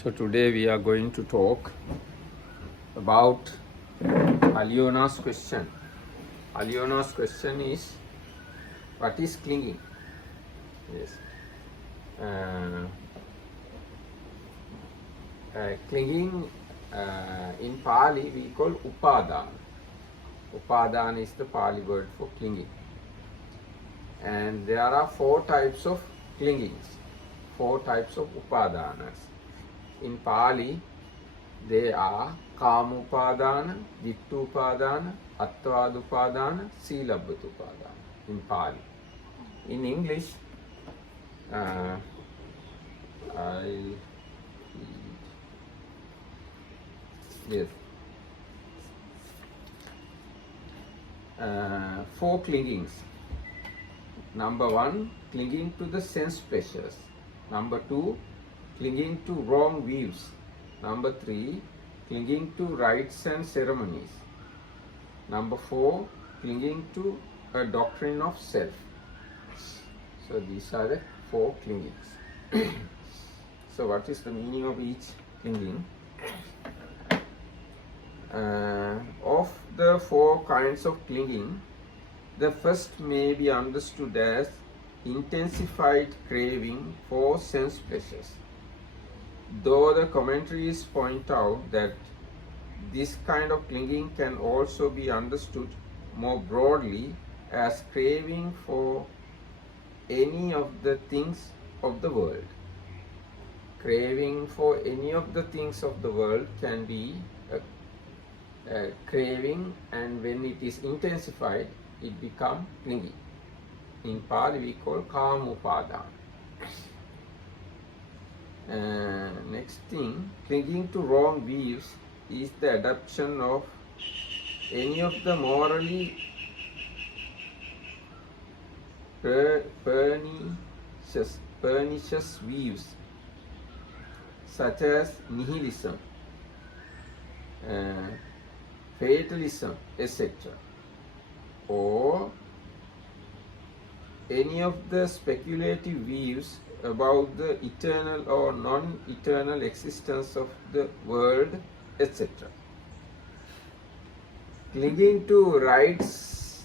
So today we are going to talk about Aliona's question. Aliona's question is, what is clinging? Yes. Clinging in Pali we call upadana. Upadana is the Pali word for clinging. And there are 4 types of clingings, 4 types of upadanas. In Pali, they are Kamupadana, Jittupadana, Attvadupadana, Silabbatupadana in Pali. In English, yes, 4 clingings. Number 1, clinging to the sense pleasures. Number 2, clinging to wrong views. Number 3, clinging to rites and ceremonies. Number 4, clinging to a doctrine of self. So these are the 4 clingings. So what is the meaning of each clinging? Of the 4 kinds of clinging, the first may be understood as intensified craving for sense pleasures. Though the commentaries point out that this kind of clinging can also be understood more broadly as craving for any of the things of the world. Craving for any of the things of the world can be a craving, and when it is intensified, it becomes clinging. In Pali we call Kamupadana. Next thing, clinging to wrong views is the adoption of any of the morally pernicious views, such as nihilism, fatalism, etc., or any of the speculative views about the eternal or non-eternal existence of the world, etc. Clinging to rites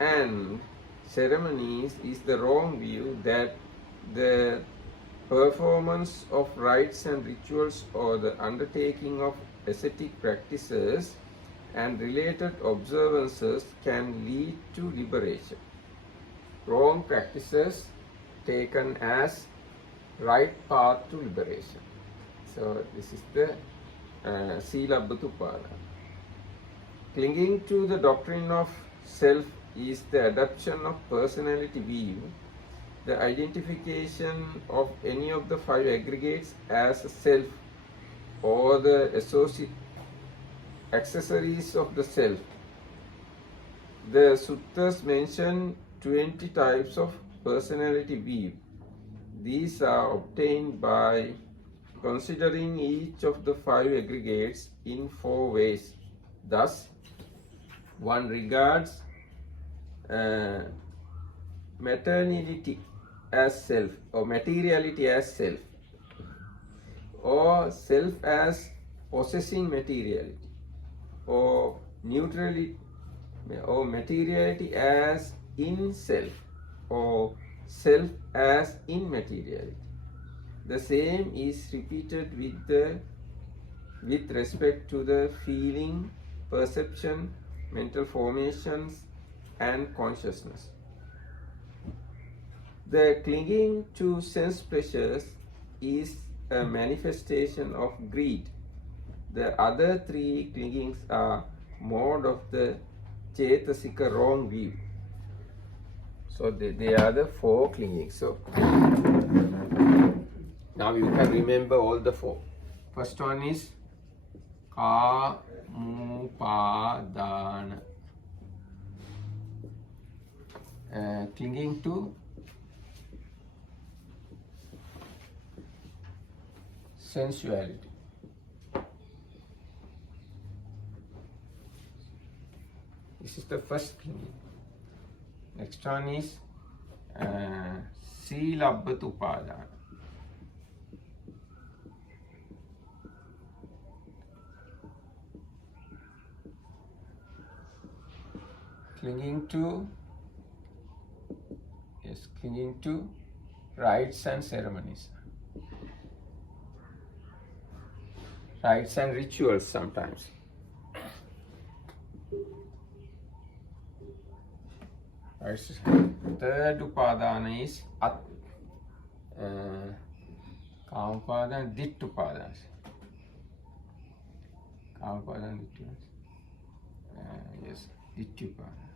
and ceremonies is the wrong view that the performance of rites and rituals or the undertaking of ascetic practices and related observances can lead to liberation. Wrong practices taken as right path to liberation. So this is the Silabbatupadana. Clinging to the doctrine of self is the adoption of personality view, the identification of any of the 5 aggregates as a self or the associate accessories of the self. The suttas mention 20 types of personality view. These are obtained by considering each of the 5 aggregates in 4 ways. Thus, one regards maternity as self, or materiality as self, or self as possessing materiality, or neutrality, or materiality as in self, or self as immateriality. The same is repeated with respect to the feeling, perception, mental formations, and consciousness. The clinging to sense pleasures is a manifestation of greed. The other 3 clingings are mode of the Chetasika wrong view. So they are the 4 clingings. So now you can remember all the 4. First one is Kamupadana, clinging to sensuality. This is the first clinging. Next one is Silabbatupadana, clinging to rites and ceremonies, rites and rituals sometimes. Third upadana is Kamapadana, Dittupadana. Kamapadana, Dittupadana. Yes, Dittupadana.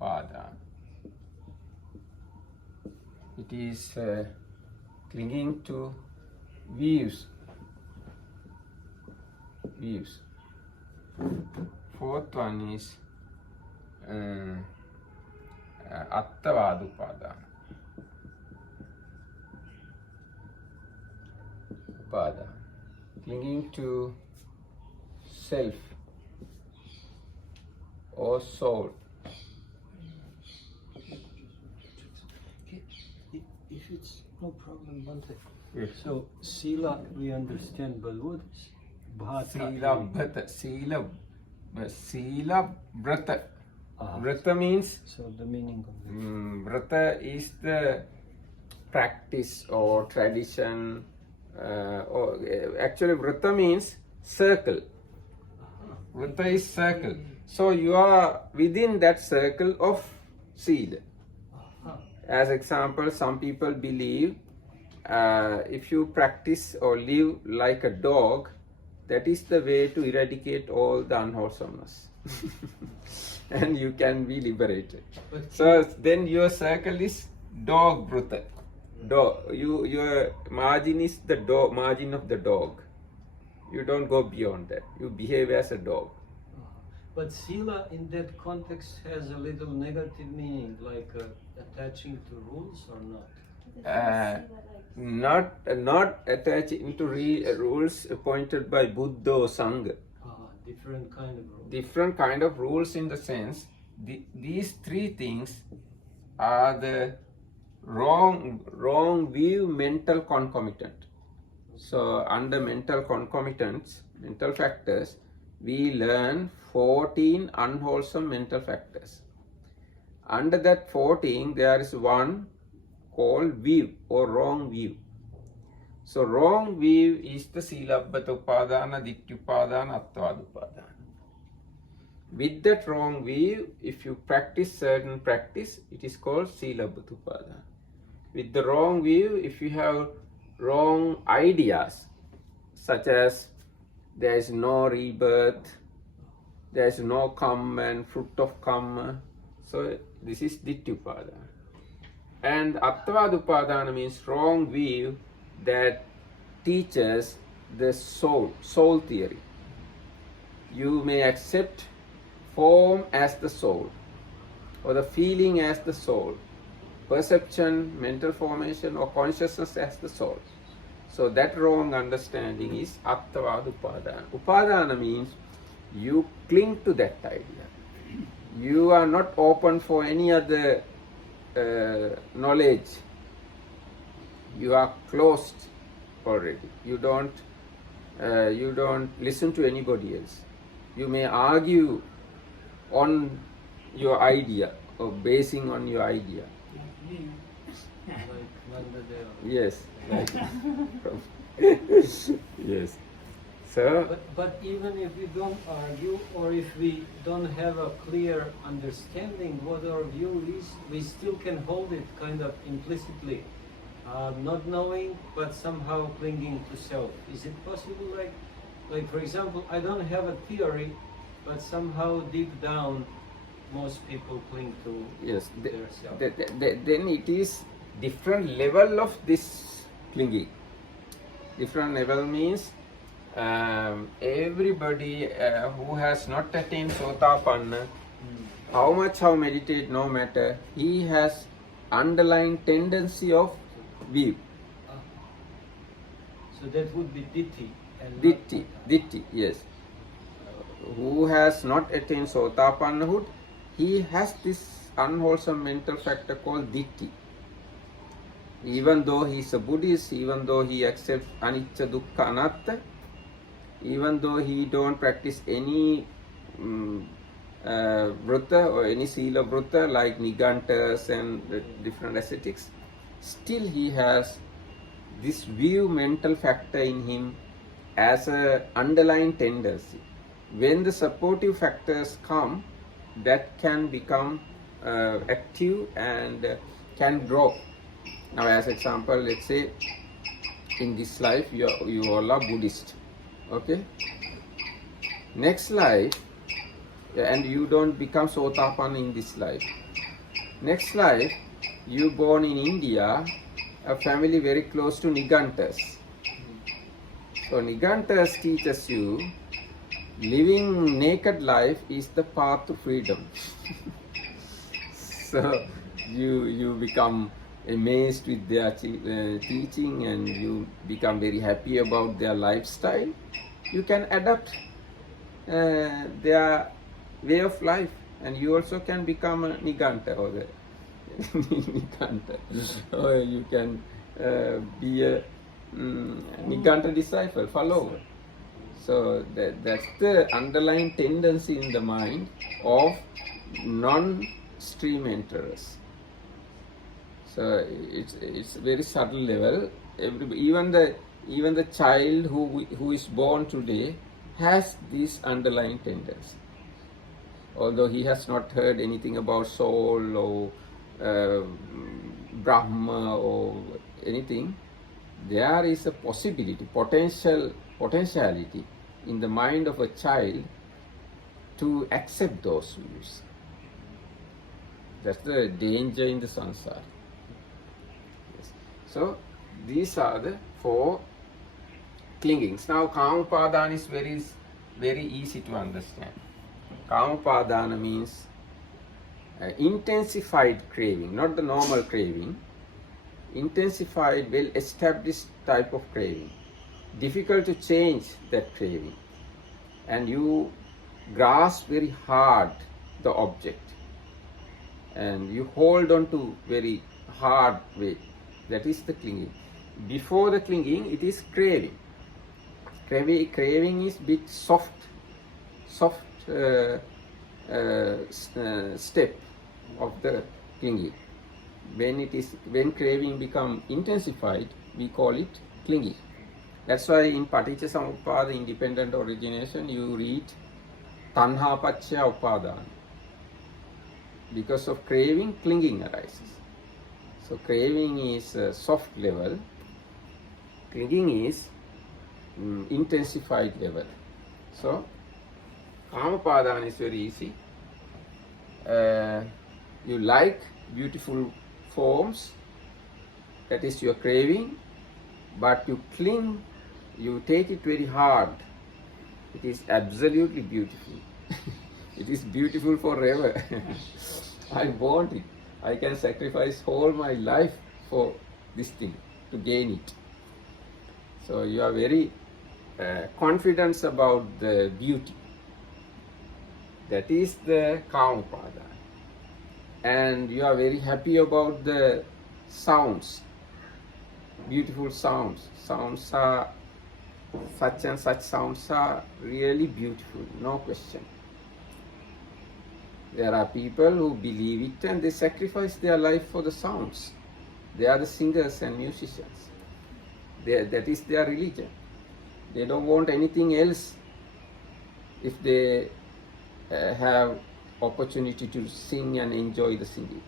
Dittupadana. It is clinging to views. Fourth one is Attavadupadana. Clinging to self or soul. If it's no problem, Bhante. Yes. So, Sila we understand, but what is Bhata? Sila Brata. Brata means. So, the meaning of it. Brata is the practice or tradition. Actually, Brata means circle. Vrata is circle. So you are within that circle of Sila. As example, some people believe if you practice or live like a dog, that is the way to eradicate all the unwholesomeness. And you can be liberated. So then your circle is dog Vrata. Your margin is the margin of the dog. You don't go beyond that. You behave as a dog. But Sila in that context has a little negative meaning, like attaching to rules or not? Not attaching to rules appointed by Buddha or Sangha. Different kind of rules. Different kind of rules in the sense, these three things are the wrong view mental concomitant. So under mental concomitants, mental factors, we learn 14 unwholesome mental factors. Under that 14, there is one called view or wrong view. So wrong view is the Silabbata Upadana, Dittyupadana, Attavadupadana. With that wrong view, if you practice certain practice, it is called Silabbata Upadana. With the wrong view, if you have wrong ideas, such as there is no rebirth, there is no karma and fruit of karma, so this is Dittyupadana. And Attavadupadana means wrong view that teaches the soul theory. You may accept form as the soul, or the feeling as the soul, perception, mental formation, or consciousness as the soul. So that wrong understanding is Attavadupadana. Upadana means you cling to that idea. You are not open for any other knowledge. You are closed already. You don't listen to anybody else. You may argue on your idea or basing on your idea. Yes. Yes. So. But even if we don't argue, or if we don't have a clear understanding what our view is, we still can hold it kind of implicitly, not knowing, but somehow clinging to self. Is it possible? Like for example, I don't have a theory, but somehow deep down, most people cling to their self. Then it is different level of this clinging. Different level means everybody who has not attained Sotapanna, how meditate no matter, he has underlying tendency of view. So that would be Ditti. Ditti, yes. Who has not attained Sotapannahood, he has this unwholesome mental factor called Ditti. Even though he is a Buddhist, even though he accepts Anicca, Dukkha, Anatta, even though he don't practice any vrata or any sila vrata like nigantas and the different ascetics, still he has this view mental factor in him as a underlying tendency. When the supportive factors come, that can become active and can grow. Now, as example, let's say in this life you all are Buddhist, okay? Next life, and you don't become Sotapan in this life. Next life, you born in India, a family very close to Nigantas. So Nigantas teaches you living naked life is the path to freedom. So you become amazed with their teaching and you become very happy about their lifestyle. You can adapt their way of life, and you also can become a Niganta or the Niganta, or you can be a Niganta disciple, follower. So that's the underlying tendency in the mind of non-stream enterers. So it's very subtle level. Even the child who is born today has this underlying tendency. Although he has not heard anything about soul or Brahma or anything, there is a possibility, potentiality in the mind of a child to accept those views. That's the danger in the samsara. Yes. So these are the 4 clingings. Now Kamapadana is very easy to understand. Kamapadana means intensified craving, not the normal craving. Intensified, well-established type of craving. Difficult to change that craving. And you grasp very hard the object. And you hold on to very hard way. That is the clinging. Before the clinging, it is craving. Craving is bit soft step of the clinging. When craving become intensified, we call it clinging. That's why in Paticcasamuppada independent origination you read Tanha Paccaya Upadana. Because of craving, clinging arises. So craving is a soft level, clinging is intensified level. So Kamapadana is very easy. You like beautiful forms, that is your craving, but you cling, you take it very hard. It is absolutely beautiful. It is beautiful forever. I want it. I can sacrifice all my life for this thing, to gain it. So you are very confident about the beauty. That is the Kamapada. And you are very happy about the sounds, beautiful sounds. Sounds are, such and such sounds are really beautiful, no question. There are people who believe it and they sacrifice their life for the sounds. They are the singers and musicians. That is their religion. They don't want anything else if they have opportunity to sing and enjoy the singing.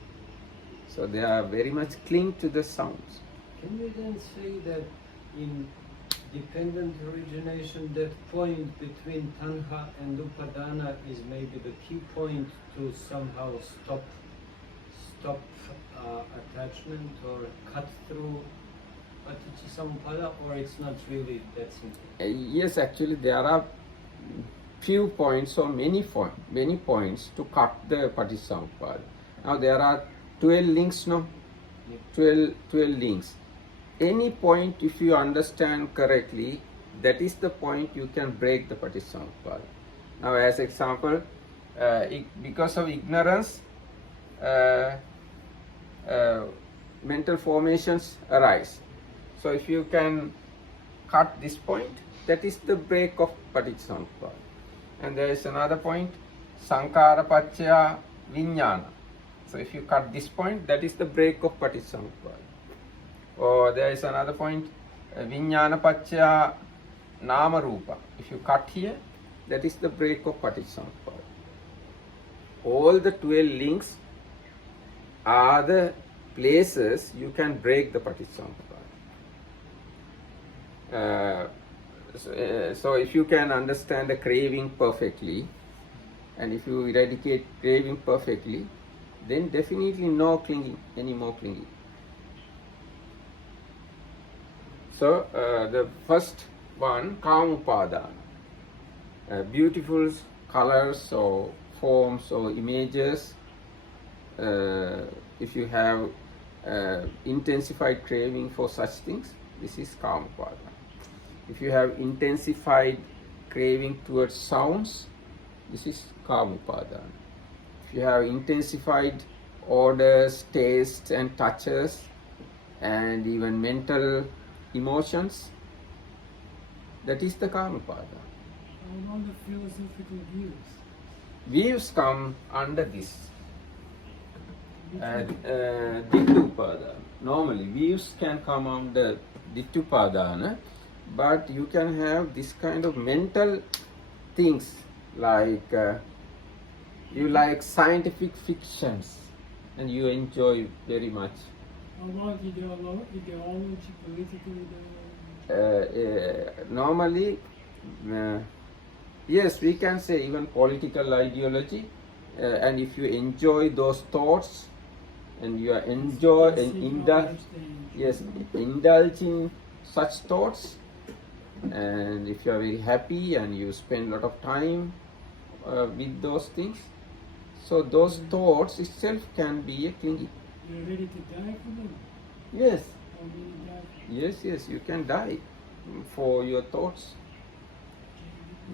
So they are very much cling to the sounds. Can we then say that in dependent origination, that point between Tanha and Upadana is maybe the key point to somehow stop attachment or cut through Paticcasamuppada, or it's not really that simple? Yes, actually there are few points or many points to cut the Paticcasamuppada. Now there are 12 links, no? 12 links. Any point, if you understand correctly, that is the point you can break the Paticcasamuppada. Now as example, because of ignorance, mental formations arise. So if you can cut this point, that is the break of Paticcasamuppada. And there is another point, Sankara Paccaya Vijnana. So if you cut this point, that is the break of Paticcasamuppada. Or there is another point, Vijnana Paccaya Nama Rupa. If you cut here, that is the break of Paticcasamuppada. All the 12 links are the places you can break the Paticcasamuppada. So if you can understand the craving perfectly, and if you eradicate craving perfectly, then definitely no clinging, any more clinging. So the first one, Kama-upadana, beautiful colors or forms or images. If you have intensified craving for such things, this is Kama-upadana. If you have intensified craving towards sounds, this is Kama-upadana. If you have intensified odors, tastes and touches, and even mental emotions, that is the Kama-upadana. How about the philosophical views? Views come under this. Dittupadana. Normally, views can come under Dittupadana, but you can have this kind of mental things like you like scientific fictions and you enjoy very much. How about ideology, political ideology? Normally, yes, we can say even political ideology, and if you enjoy those thoughts and you enjoy and indulge in such thoughts, and if you are very happy and you spend a lot of time with those things, so those thoughts itself can be a clinging. You're ready to die for them? Yes, How many die? yes, you can die for your thoughts.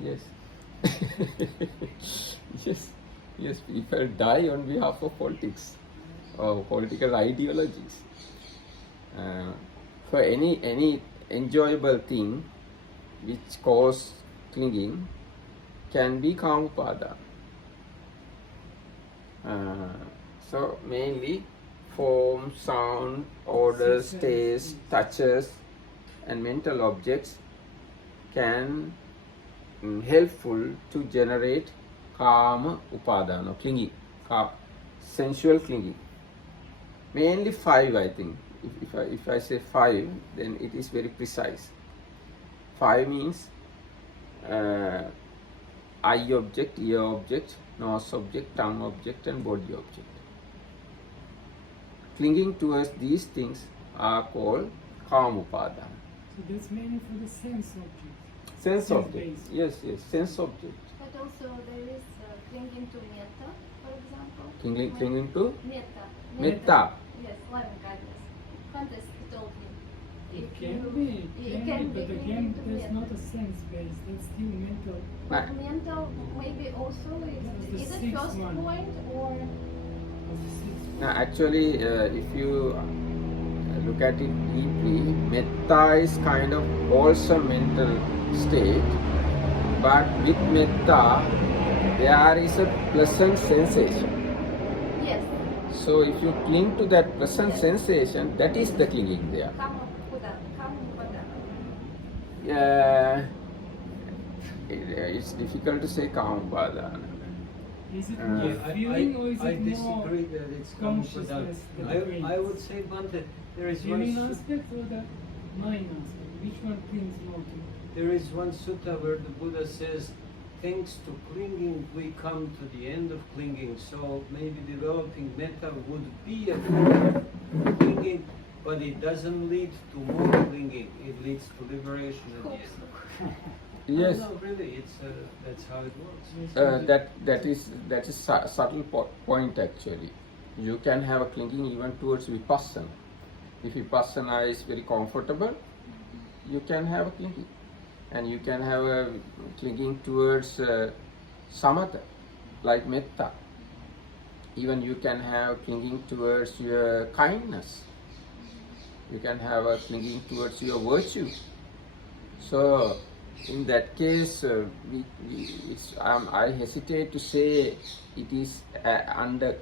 Yes. yes, people die on behalf of politics or political ideologies. For any enjoyable thing which cause clinging can be Kama-upadana. So mainly form, sound, odors, taste, touches and mental objects can helpful to generate Kama-upadana, clinging, sensual clinging. Mainly 5, I think. If I say 5, then it is very precise. 5 means eye object, ear object, nose object, tongue object and body object. Clinging towards these things are called Kama-upadana. So that's mainly for the sense object. Sense object. Sense-based. Yes, sense object. But also there is clinging to metta, for example. Clinging to Metta. metta. Yes, loving kindness. Fantasy told me. It can be, but again, clinging to that's metta. not a sense based, that's still mental. But mental maybe also The is it sixth first one. point or Of the six. Actually, if you look at it deeply, metta is kind of also mental state, but with metta there is a pleasant sensation. yes, So if you cling to that pleasant sensation, that is the clinging there. It's difficult to say Kama-upadana. Is it Uh, more Yeah, feeling or is I it more disagree that it's Kama-upadana. consciousness that I brings? would say, Bante, there is feeling one aspect or the mind aspect? Which one clings more to? there is one sutta where the Buddha says, thanks to clinging we come to the end of clinging. So maybe developing metta would be a form of clinging, but it doesn't lead to more clinging. It leads to liberation at the end. Yes. No, really, it's that's how it works. That is subtle point actually. You can have a clinging even towards vipassana. If vipassana is very comfortable, you can have a clinging, and you can have a clinging towards samatha, like metta. Even you can have clinging towards your kindness. You can have a clinging towards your virtue. So in that case, I hesitate to say it is under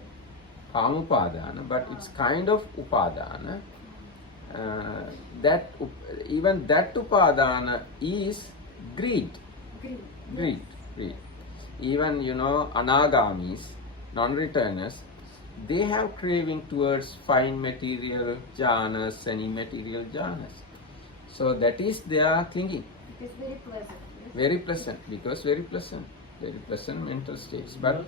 Kamupadana, but it's kind of Upadana. Even that Upadana is greed. Greed. Greed. Greed. Even, Anagamis, non-returners, they have craving towards fine material jhanas and immaterial jhanas. So that is their clinging. It is very pleasant. Yes? Very pleasant, because very pleasant mental states. But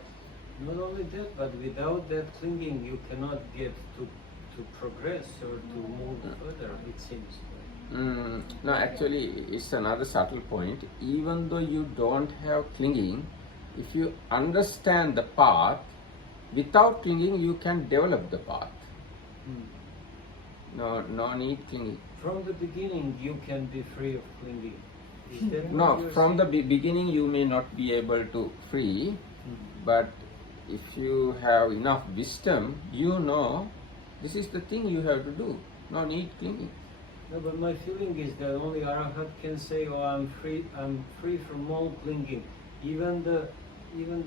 not only that, but without that clinging, you cannot get to progress or to move further, it seems. no, actually, it's another subtle point. Even though you don't have clinging, if you understand the path, without clinging, you can develop the path. No need clinging. From the beginning, you can be free of clinging. Is that what No, you're from the saying? beginning, you may not be able to free, but if you have enough wisdom, you know this is the thing you have to do. No need clinging. No, but my feeling is that only Arahat can say, "Oh, I'm free from all clinging." Even the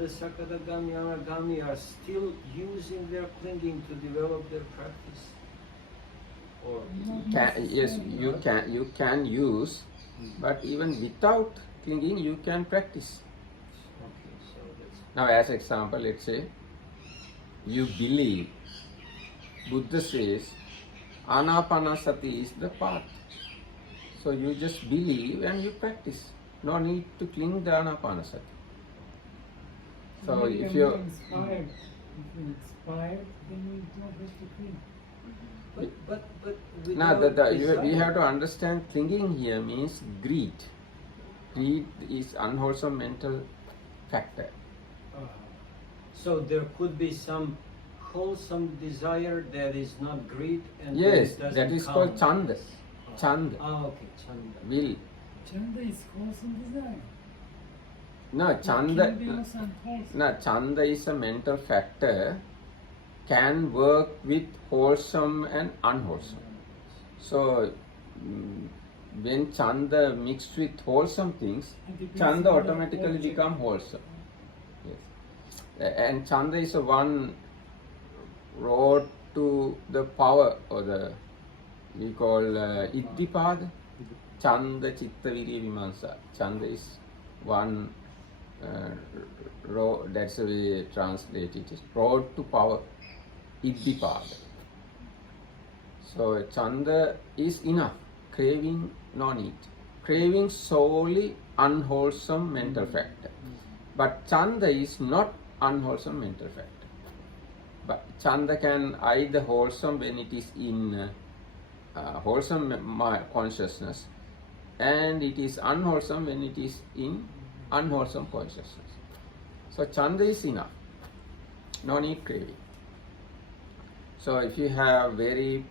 Sakadagami, Anagami are still using their clinging to develop their practice. Or Yes, you can use, but even without clinging, you can practice. okay, so that's Now, as example, let's say you believe Buddha says Anapanasati is the path. So you just believe and you practice. No need to cling the Anapanasati. So if you're inspired, then you don't have to cling. but now without we desire. have to understand clinging here means greed. Greed is unwholesome mental factor. So there could be some wholesome desire that is not greed and Yes, that that is called chanda. Chanda. Okay, chanda. Will. Chanda is wholesome desire. No, chanda. It can be also unwholesome. No, chanda is a mental factor, can work with wholesome and unwholesome. So, when chanda mixed with wholesome things, It depends chanda on the automatically object. become wholesome. Yes. And chanda is a one road to the power, or the we call iddhipada. Chanda chitta virya vimansa. Chanda is one road, that's the way translate it, is road to power, iddhipada. So chanda is enough, craving no need. Craving solely unwholesome mental factor. But chanda is not unwholesome mental factor. But chanda can either wholesome when it is in wholesome consciousness, and it is unwholesome when it is in unwholesome consciousness. So chanda is enough, no need craving. So if you have very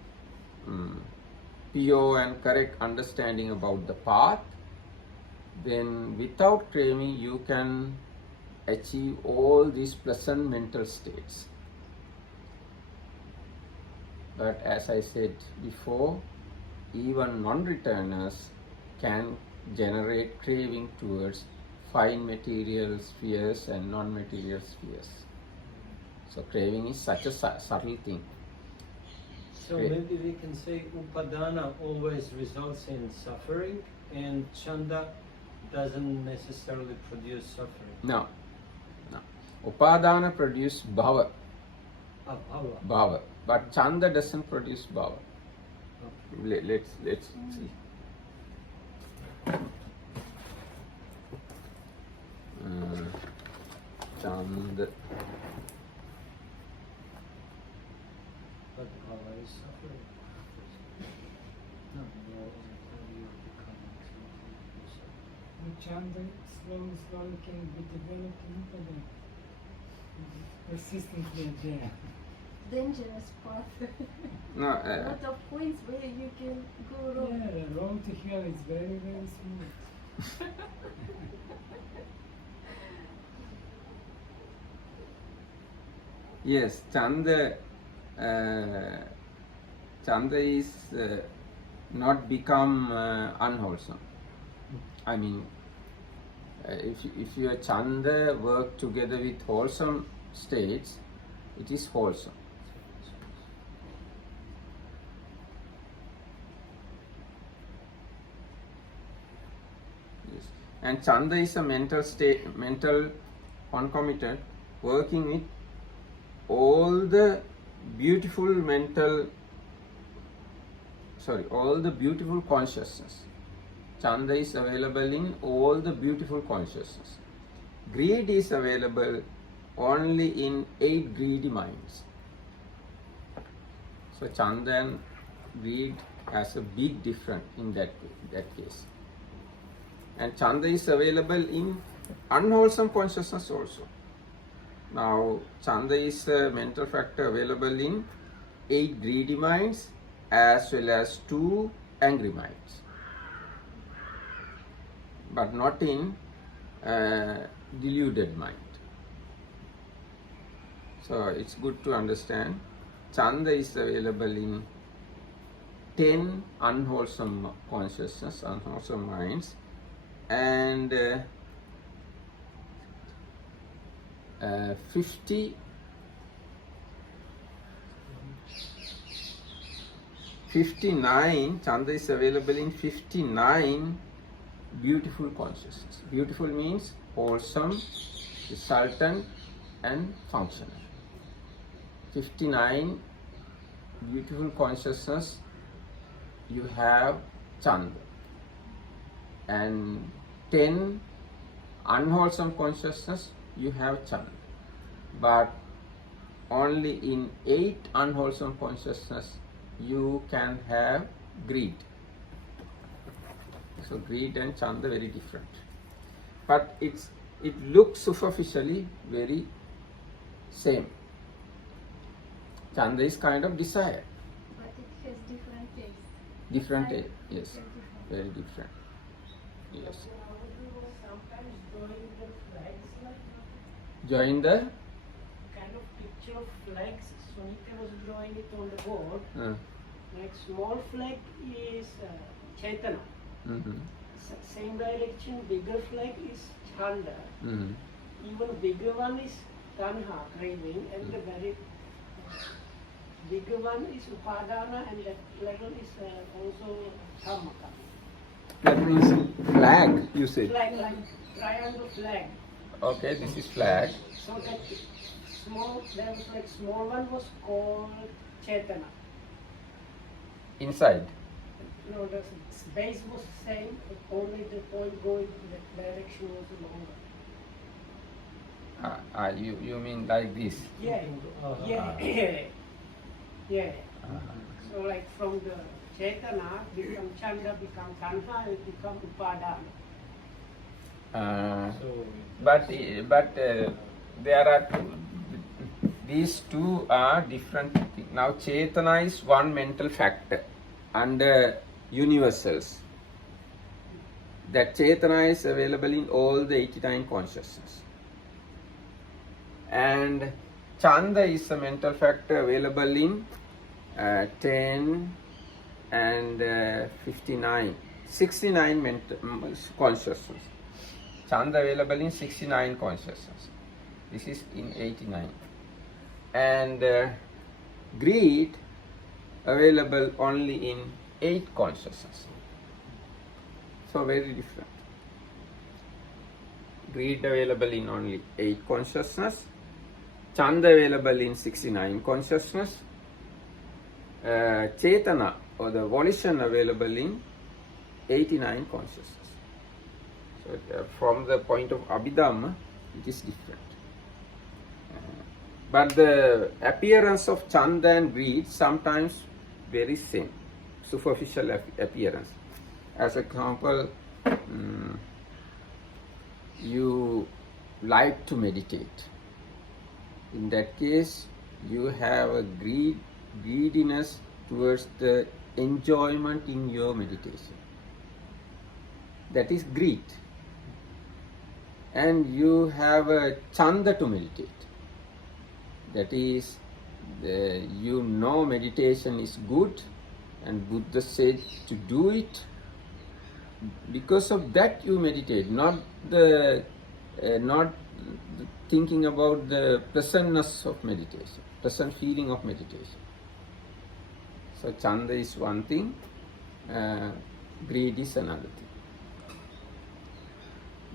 pure and correct understanding about the path, then without craving you can achieve all these pleasant mental states. But as I said before, even non-returners can generate craving towards fine material spheres and non-material spheres. So craving is such a subtle thing. So maybe we can say upadana always results in suffering, and chanda doesn't necessarily produce suffering. No. Upadana produce bhava, Bhava. but chanda doesn't produce bhava. Let's see. Chanda. But bhava is suffering. No, you're becoming something. The chanda slowly can be developed in Upadana. Persistently there. Dangerous path. No, A lot of points where you can go wrong. Yeah, the road to hell is very, very smooth. yes, chanda is not become unwholesome. I mean, if your chanda work together with wholesome states, it is wholesome. Yes. And chanda is a mental state, mental concomitant working with all the beautiful consciousness. Chanda is available in all the beautiful consciousness. Greed is available only in 8 greedy minds. So chanda and greed has a big difference in that case. And chanda is available in unwholesome consciousness also. Now chanda is a mental factor available in 8 greedy minds as well as 2 angry minds, but not in deluded mind. So it's good to understand chanda is available in 10 unwholesome consciousness, unwholesome minds, and 59 chanda is available in 59 beautiful consciousness. Beautiful means wholesome, resultant, and functional. 59 beautiful consciousness you have chanda, and 10 unwholesome consciousness you have chanda, but only in 8 unwholesome consciousness you can have greed. So greed and chanda very different, but it looks superficially very same. Chanda is kind of desire. But it has different taste. Different, Desire yes, is different. very different. Yes. Sometimes drawing the flags like Join the. kind of picture of flags. Sonika was drawing it on the board. Like small flag is Chaitana. Same direction, bigger flag is Chanda. Even bigger one is Tanha, craving, and the very bigger one is Upadana, and that level is also Dhamaka. That means flag, you say. Flag, like triangle flag. Okay, this is flag. So that small, there was like small one was called Chaitana. Inside. No, the base was same, but only the point going in that direction was longer. You mean like this? Yeah, yeah. So like from the Chaitana become Chanda, become Tanha, it become Upadana. But there are these two are different things. Now Chetana is one mental factor under universals. That Chetana is available in all the 89 consciousness. And Chanda is a mental factor available in 10 and 59, 69 mental consciousness. Chanda available in 69 consciousness. This is in 89. And greed available only in 8 consciousness. So very different. Greed available in only 8 consciousness. Chanda available in 69 consciousness. Chetana or the volition available in 89 consciousness. So from the point of Abhidhamma, it is different. But the appearance of Chanda and greed sometimes very same, superficial appearance. As example, you like to meditate. In that case, you have a greediness towards the enjoyment in your meditation. That is greed. And you have a chanda to meditate. That is, you know meditation is good and Buddha said to do it, because of that you meditate, not the not thinking about the pleasantness of meditation, pleasant feeling of meditation. So chanda is one thing, greed is another thing.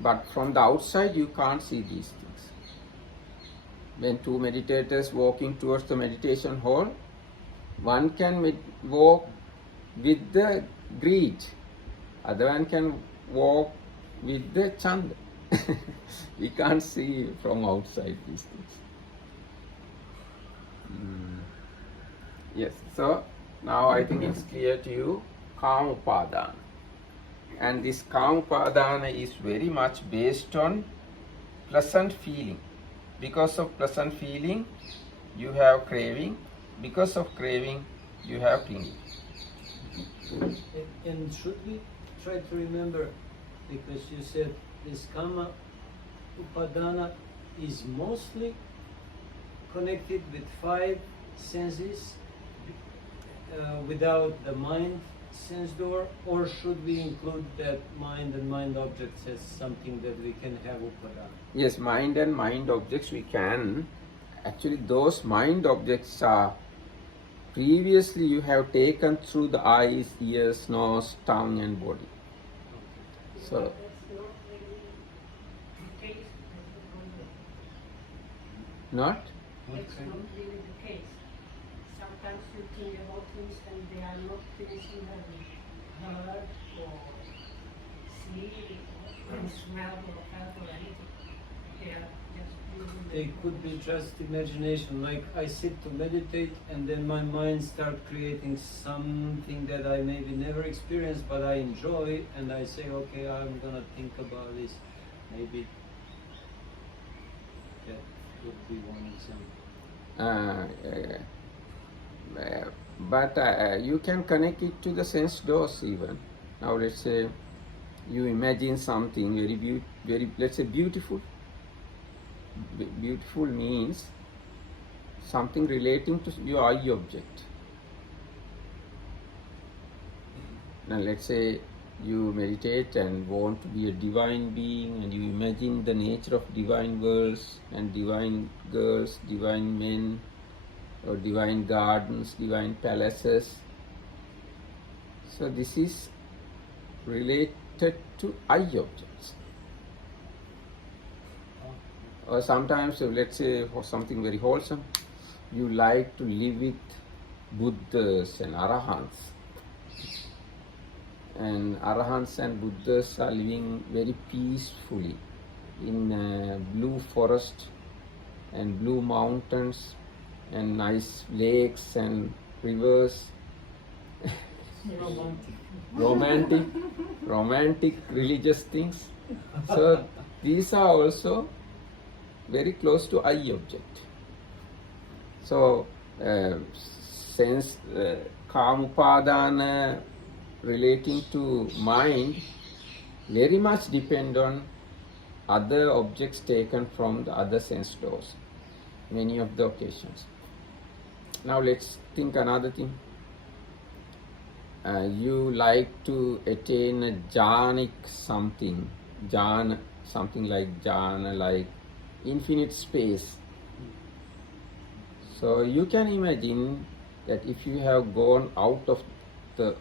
But from the outside you can't see these things. When two meditators walking towards the meditation hall, one can walk with the greed, other one can walk with the chanda. We can't see from outside these things. Yes, so now I think it's clear to you, Kama Upadana. And this Kama Upadana is very much based on pleasant feeling. Because of pleasant feeling, you have craving. Because of craving, you have clinging. And should we try to remember, because you said this Kama Upadana is mostly connected with five senses without the mind sense door, or should we include that mind and mind objects as something that we can have Upadana? Yes, mind and mind objects we can. Actually, those mind objects are previously you have taken through the eyes, ears, nose, tongue and body. So, That's not really the case. not? It's not really the case. Sometimes you think about things and they are not things you have heard or seen or smelled or felt or anything. They are just using They could be just imagination, like I sit to meditate and then my mind starts creating something that I maybe never experienced but I enjoy, and I say, okay, I'm gonna think about this. Maybe that would be one example. But you can connect it to the sense doors even. Now let's say you imagine something very let's say beautiful. Beautiful means something relating to your eye object. Now let's say you meditate and want to be a divine being and you imagine the nature of divine worlds and divine girls, divine men, or divine gardens, divine palaces. So this is related to eye objects. Or sometimes, let's say for something very wholesome, you like to live with Buddhas and Arahants. And Arahants and Buddhas are living very peacefully in blue forest and blue mountains and nice lakes and rivers. romantic religious things. So these are also very close to eye object. So since Kama Upadana relating to mind very much depend on other objects taken from the other sense doors, many of the occasions. Now let's think another thing. You like to attain a jhanic something, jhana, something like jhana, like infinite space. So you can imagine that if you have gone out of the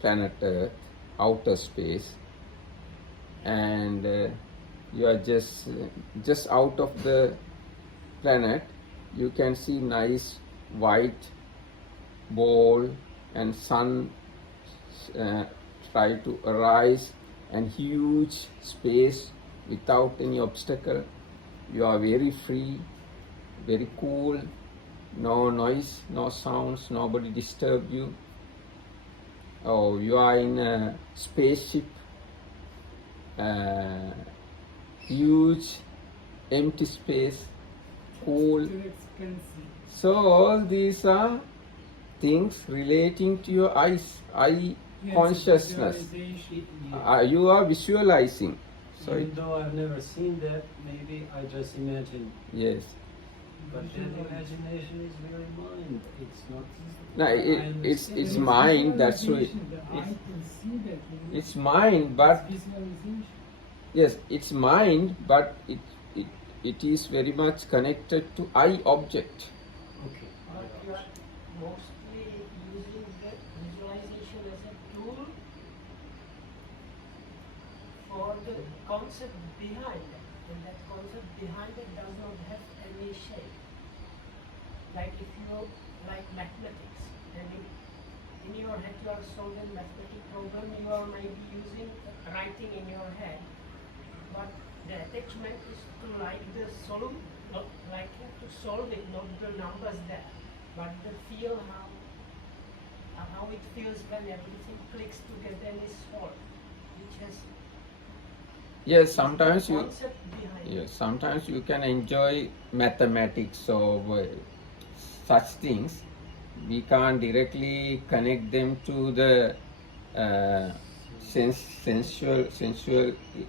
planet Earth, outer space, and you are just out of the planet, you can see nice white ball and sun try to arise and huge space without any obstacle. You are very free, very cool, no noise, no sounds, nobody disturb you. Oh, you are in a spaceship, huge empty space, cool. So all these are things relating to your eye consciousness. You are visualizing. So even though I've never seen that, maybe I just imagine. Yes. But that imagination is really mind. It's not. No, it's mind. That's why. The eye can see that It's mind, but Visualization. yes, it's mind, but it is very much connected to I object. Okay. But you are mostly using the visualization as a tool for the concept behind it. And that concept behind it does not have any shape. Like if you like mathematics and in your head you are solving mathematical problem, you are maybe using writing in your head, but the attachment is to like the solve, not liking to solve it, not the numbers there, but the feel how it feels when everything clicks together and is solved, which has Yes, sometimes the you concept behind it. yes, sometimes you can enjoy mathematics or such things. We can't directly connect them to the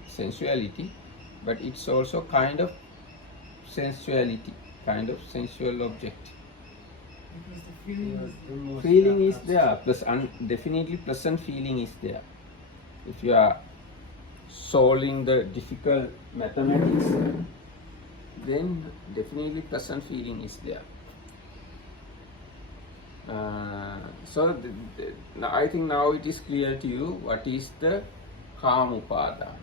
sensuality, but it's also kind of sensuality, kind of sensual object. Because the feeling is The most Feeling is abstract. there, plus definitely pleasant feeling is there. If you are solving the difficult mathematics, then definitely pleasant feeling is there. So I think now it is clear to you what is the kama upadana,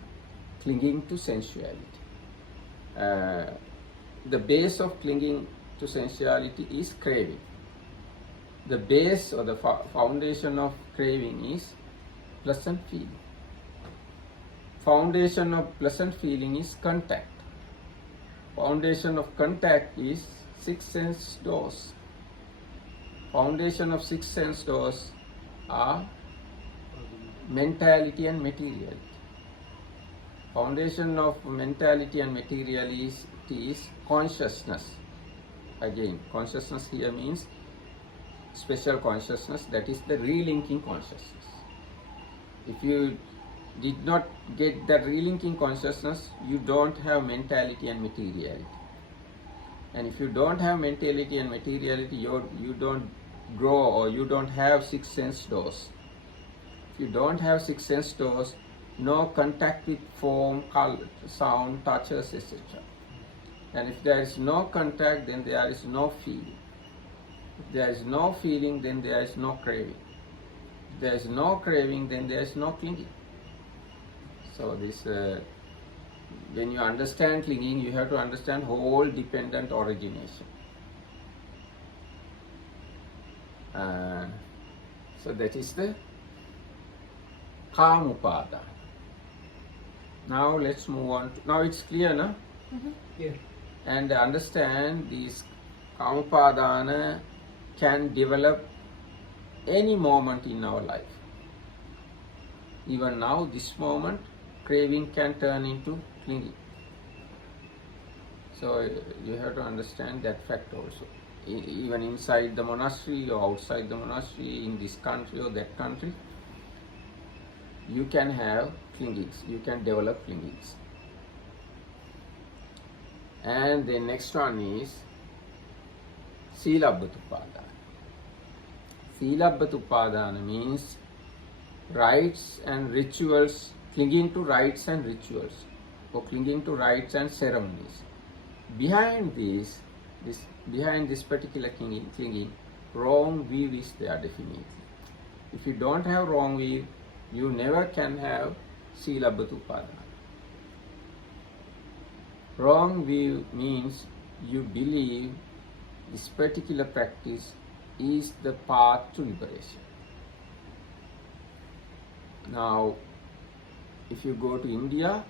clinging to sensuality. The base of clinging to sensuality is craving. The base or the foundation of craving is pleasant feeling. Foundation of pleasant feeling is contact. Foundation of contact is six sense doors. Foundation of six sense doors are mentality and materiality. Foundation of mentality and materiality is consciousness. Again, consciousness here means special consciousness, that is the relinking consciousness. If you did not get that relinking consciousness, you don't have mentality and materiality. And if you don't have mentality and materiality, you don't grow, or you don't have six sense doors. If you don't have six sense doors, no contact with form, color, sound, touches, etc. And if there is no contact, then there is no feeling. If there is no feeling, then there is no craving. If there is no craving, then there is no clinging. So this, when you understand clinging, you have to understand whole dependent origination. So that is the kama upadana. Now let's move on. Now it's clear, no? Yeah. And understand this kama upadana can develop any moment in our life. Even now, this moment, craving can turn into clinging. So you have to understand that fact also. Even inside the monastery or outside the monastery, in this country or that country, you can have clingings, you can develop clingings. And the next one is Silabbatupadana. Silabbatupadana means rites and rituals, clinging to rites and rituals, or clinging to rites and ceremonies. Behind this particular clinging, wrong view is there definitely. If you don't have wrong view, you never can have Silabbatupadana. Wrong view means you believe this particular practice is the path to liberation. Now, if you go to India,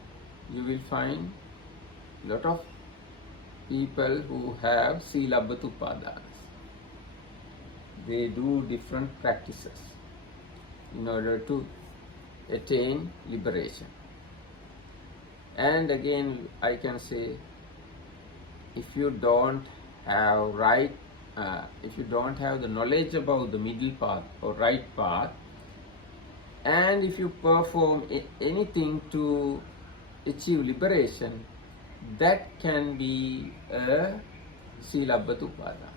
you will find a lot of people who have Silabbatupadana. They do different practices in order to attain liberation. And again, I can say, if you don't have if you don't have the knowledge about the middle path or right path, and if you perform anything to achieve liberation, that can be a Silabbatupadana.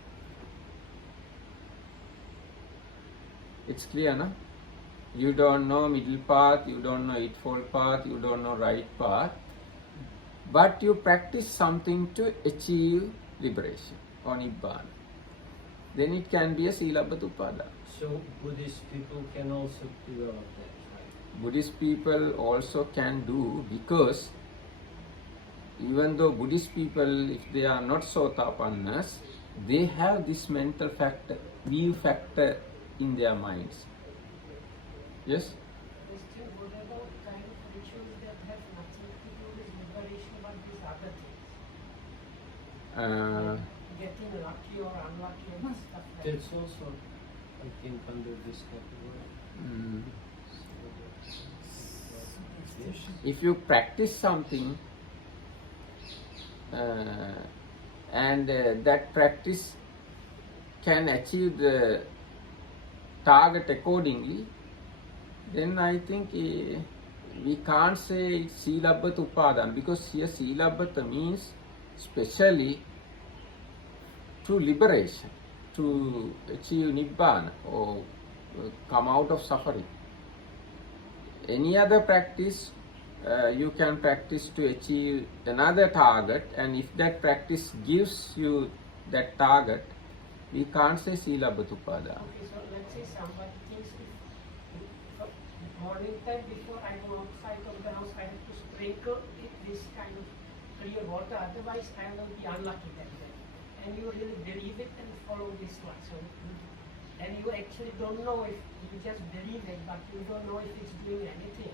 It's clear, no? You don't know middle path, you don't know eightfold path, you don't know right path, but you practice something to achieve liberation or nibbana. Then it can be a Silabbata Upadana. So Buddhist people can also develop that, right? Buddhist people also can do, because even though Buddhist people, if they are not Sotapannas, they have this mental factor, view factor in their minds. Yes? Question, what about kind of rituals that have nothing to do with liberation but these other things? Getting lucky or unlucky and stuff like That's also, I think, under this category. If you practice something and that practice can achieve the target accordingly, then I think we can't say it's Silabbata Upadana, because here Silabbata means specially to liberation, to achieve Nibbana or come out of suffering. Any other practice you can practice to achieve another target, and if that practice gives you that target, we can't say Silabbata Upadana. Okay, so let's say somebody thinks if morning time before I go outside of the house, I have to sprinkle this kind of clear water, otherwise I will be unlucky that day. And you really believe it and follow this one. So, and you actually don't know if you just believe it, but you don't know if it's doing anything.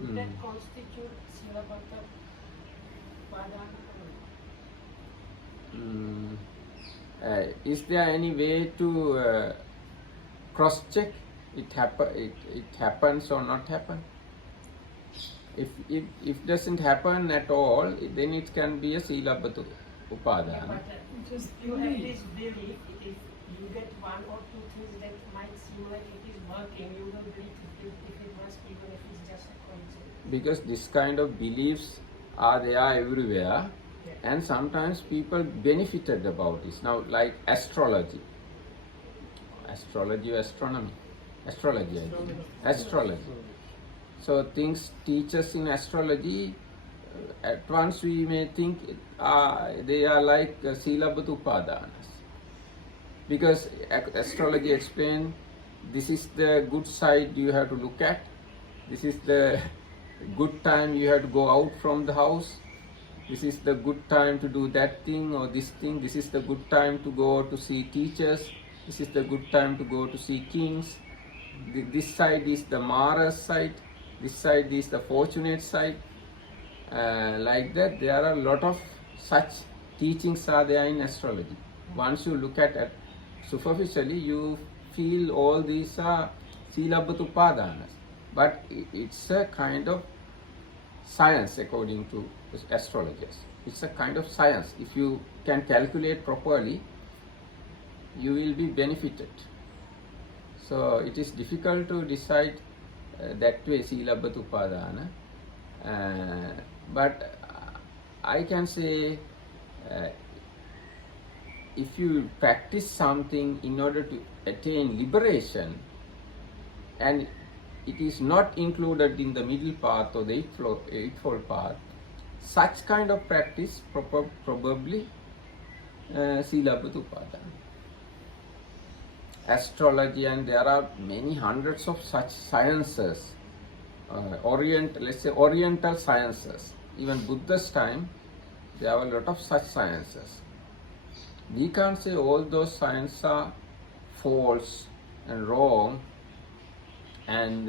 Would that constitute Silabbata Upadana? Is there any way to cross-check it happens or not happen? If doesn't happen at all, then it can be a Silabbata Upadana. But Just you have believe. this belief, if you get one or two things that might seem like it is working, you will believe if it was, even if it's just a coincidence. Because this kind of beliefs are there everywhere, Yeah. and sometimes people benefited about this. Now, like astrology or astronomy, astrology, I think. Astrology. So things teach us in astrology, at once we may think they are like Silabbata Upadanas. Because astrology explains this is the good side you have to look at, this is the good time you have to go out from the house, this is the good time to do that thing or this thing, this is the good time to go to see teachers, this is the good time to go to see kings, this side is the Mara's side, this side is the fortunate side. Like that, there are a lot of such teachings are there in astrology. Once you look at it superficially, you feel all these are Silabbata Upadanas. But it's a kind of science according to astrologers. It's a kind of science. If you can calculate properly, you will be benefited. So it is difficult to decide that way Silabbata Upadana. But I can say if you practice something in order to attain liberation and it is not included in the middle path or the eightfold path, such kind of practice probably Silabbata Upadana. Astrology, and there are many hundreds of such sciences. Let's say Oriental sciences. Even Buddha's time, there were a lot of such sciences. We can't say all those sciences are false and wrong, and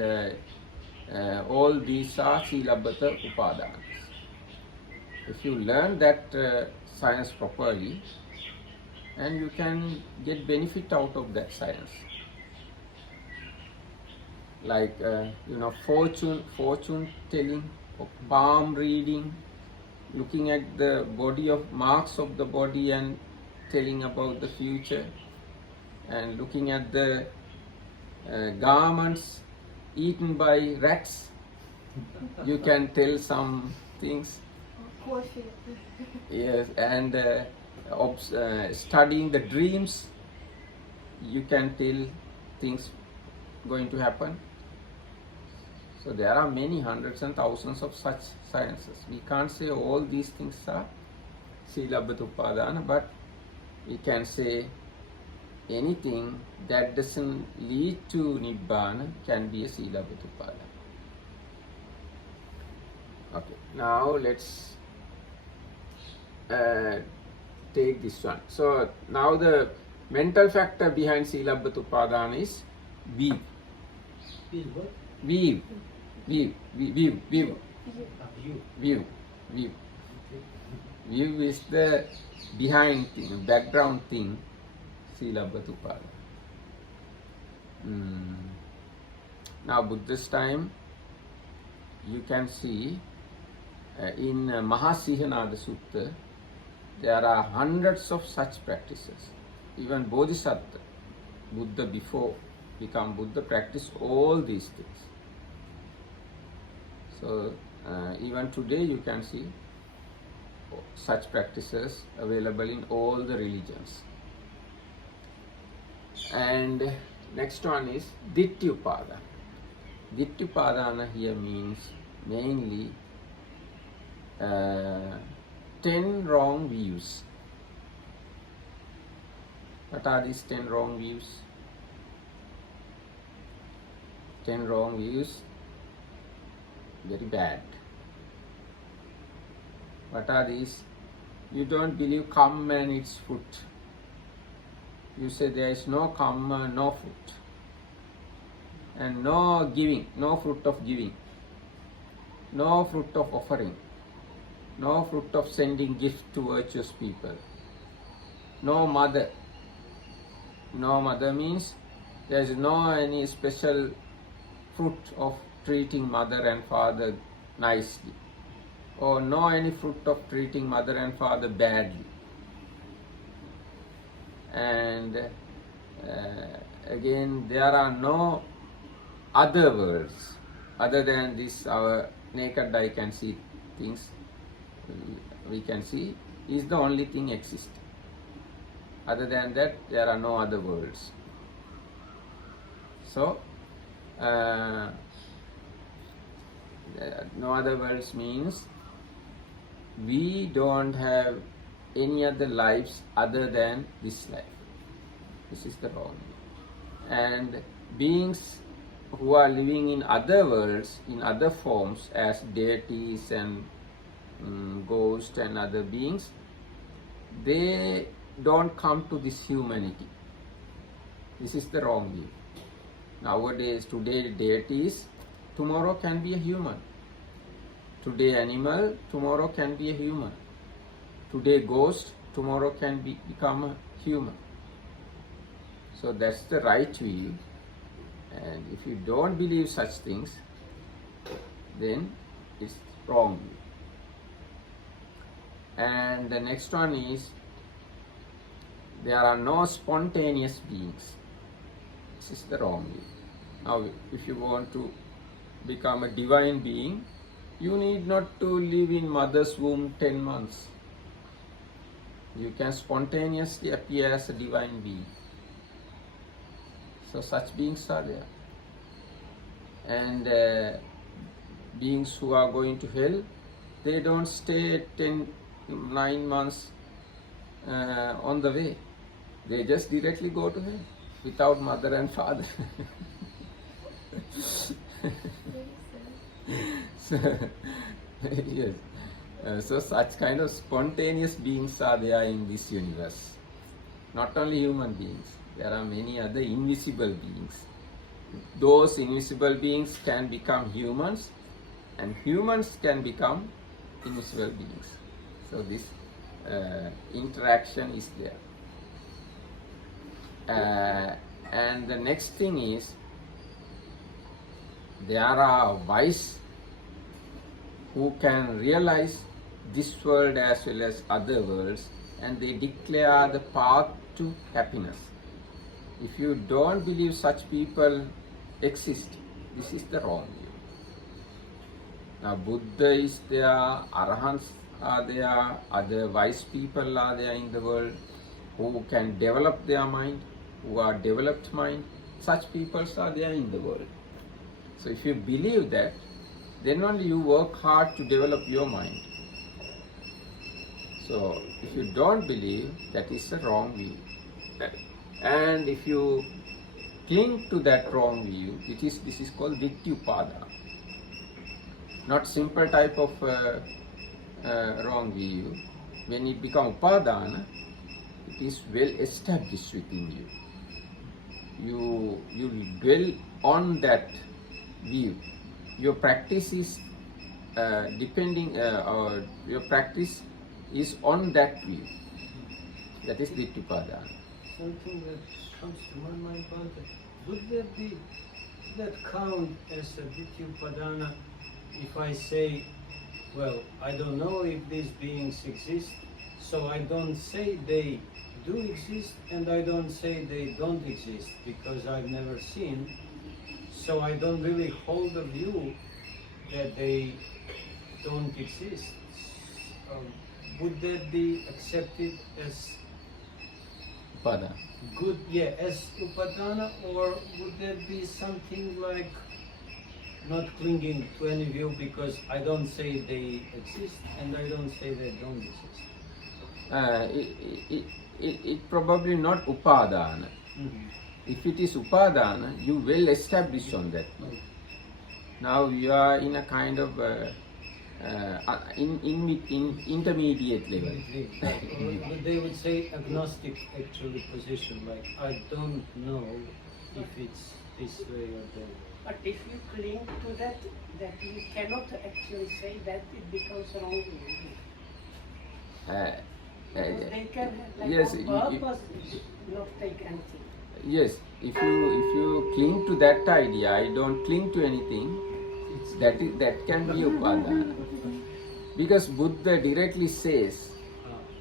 all these are Silabbata Upadanas. If you learn that science properly, and you can get benefit out of that science. Like fortune telling, or palm reading, looking at the body of marks of the body and telling about the future, and looking at the garments eaten by rats, you can tell some things. Coffee. Yes, and studying the dreams, you can tell things going to happen. So there are many hundreds and thousands of such sciences. We can't say all these things are Silabbata Upadana, but we can say anything that doesn't lead to Nibbana can be a Silabbata Upadana. Okay, now let's take this one. So now the mental factor behind Silabbata Upadana is weave. Is what? Weave. Weave. Weave. Weave. Weave. Weave. Weave is the behind thing, background thing, Silabbata Upadana. Now Buddha's time, you can see in Mahasihanada Sutta, there are hundreds of such practices. Even Bodhisattva, Buddha before become Buddha, practice all these things. So even today you can see such practices available in all the religions. And next one is Dittha Upadana. Dittha Upadana here means mainly 10 wrong views. What are these 10 wrong views? 10 wrong views, very bad. What are these? You don't believe karma and its fruit. You say there is no karma, no fruit. And no giving, no fruit of giving. No fruit of offering. No fruit of sending gifts to virtuous people. No mother. No mother means there is no any special fruit of treating mother and father nicely. Or no any fruit of treating mother and father badly. And again, there are no other worlds other than this. Our naked eye can see things. We can see is the only thing existing. Other than that, there are no other worlds. So, no other worlds means we don't have any other lives other than this life. This is the wrong. And beings who are living in other worlds, in other forms as deities and ghosts and other beings, they don't come to this humanity. This is the wrong view. Nowadays, today deities, tomorrow can be a human. Today animal, tomorrow can be a human. Today ghost, tomorrow can become a human. So that's the right view. And if you don't believe such things, then it's wrong view. And the next one is, there are no spontaneous beings. This is the wrong view. Now, if you want to become a divine being, you need not to live in mother's womb 10 months. You can spontaneously appear as a divine being. So such beings are there. And beings who are going to hell, they don't stay 9 months on the way. They just directly go to hell without mother and father. So, yes. So such kind of spontaneous beings are there in this universe. Not only human beings, there are many other invisible beings. Those invisible beings can become humans, and humans can become invisible beings. So this interaction is there. And the next thing is, there are wise who can realize this world as well as other worlds, and they declare the path to happiness. If you don't believe such people exist, this is the wrong view. Now Buddha is there, Arahants are there, other wise people are there in the world who can develop their mind, who are developed mind. Such people are there in the world. So if you believe that, then only you work hard to develop your mind. So if you don't believe, that is a wrong view. And if you cling to that wrong view, this is called Dittyupada. Not simple type of wrong view. When it becomes Upadana, it is well established within you. You dwell on that view. Your practice is your practice is on that view. That is Dittyupada. Something that comes to my mind, Bhante, would that count as a Dittyupadana if I say, well, I don't know if these beings exist, so I don't say they do exist and I don't say they don't exist because I've never seen, so I don't really hold a view that they don't exist. Would that be accepted as Upadana. good, as Upadana, or would that be something like not clinging to any view because I don't say they exist and I don't say they don't exist? It probably not Upadana. Mm-hmm. If it is Upadana, you well established on that. Okay. Now you are in a kind of in intermediate level. But they would say agnostic actually position, like I don't know if it's this way or that. But if you cling to that you cannot actually say that, it becomes wrong. They can, like, yes, on purpose not take anything. Yes, if you cling to that idea, I don't cling to anything, that can be Upadana. Because Buddha directly says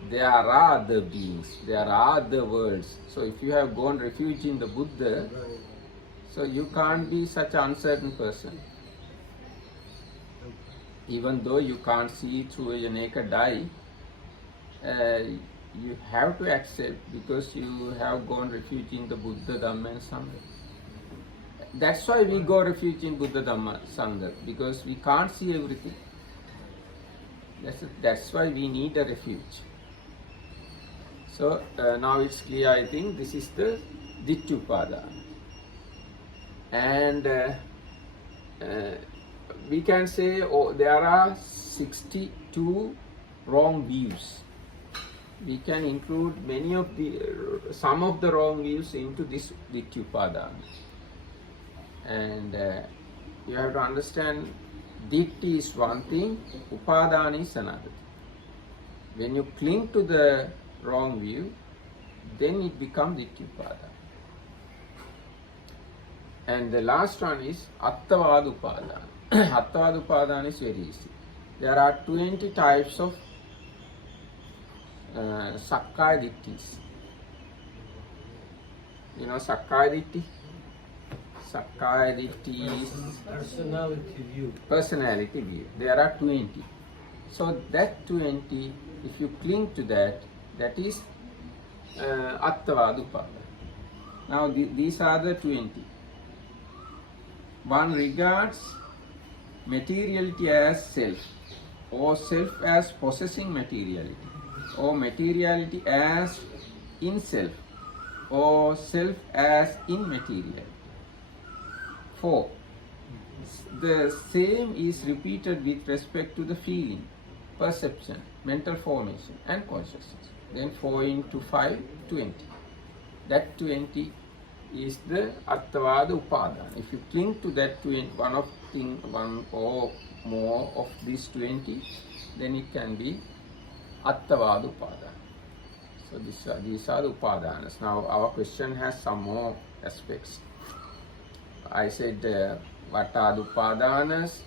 there are other beings, there are other worlds. So if you have gone refuge in the Buddha, so you can't be such an uncertain person. Even though you can't see through your naked eye, you have to accept because you have gone refuge in the Buddha, Dhamma and Sangha. That's why we go refuge in Buddha, Dhamma, Sangha, because we can't see everything. That's why we need a refuge. So now it's clear, I think, this is the Dittyupada. And we can say there are 62 wrong views. We can include some of the wrong views into this Dittyupada. And you have to understand, Ditthi is one thing, Upadana is another thing. When you cling to the wrong view, then it becomes Dittyupada. And the last one is Attavada Upadana. Attavada Upadana is very easy. There are 20 types of Sakkaya Ditthis. You know Sakkaya Ditthi? Sakkaya Ditthi is personality view. There are 20. So that 20, if you cling to that, that is Attavada Upadana. Now these are the 20. One regards materiality as self, or self as possessing materiality, or materiality as in self, or self as immaterial. 4. The same is repeated with respect to the feeling, perception, mental formation and consciousness. Then 4 into 5, 20. That 20 is the Attavada Upadana. If you cling to that 20, one or more of these 20, then it can be Attavada Upadana. So these are the Upadanas. Now our question has some more aspects. I said what are the Upadanas,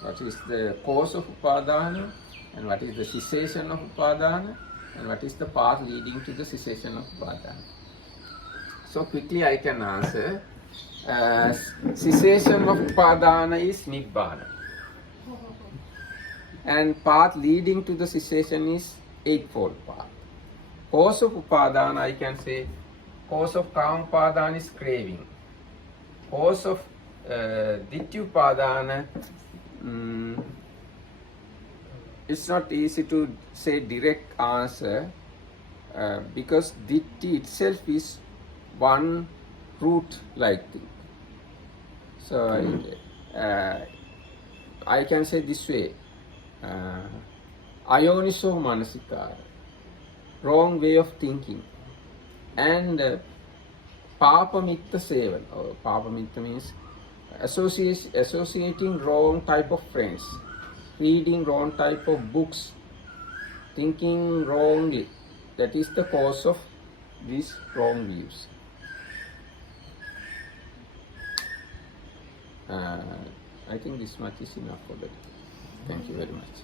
what is the cause of Upadana, and what is the cessation of Upadana, and what is the path leading to the cessation of Upadana. So quickly I can answer. Cessation of Upadana is Nibbana. And path leading to the cessation is Eightfold Path. Cause of Upadana, I can say, cause of Kama Upadana is craving. Cause of Dittyupadana, it's not easy to say direct answer because Ditti itself is one root like thing. So I can say this way, Ayoniso Manasikara, wrong way of thinking, and Papamitta Sevan, or Papamitta means associating wrong type of friends, reading wrong type of books, thinking wrongly. That is the cause of these wrong views. I think this much is enough for that. Thank you very much.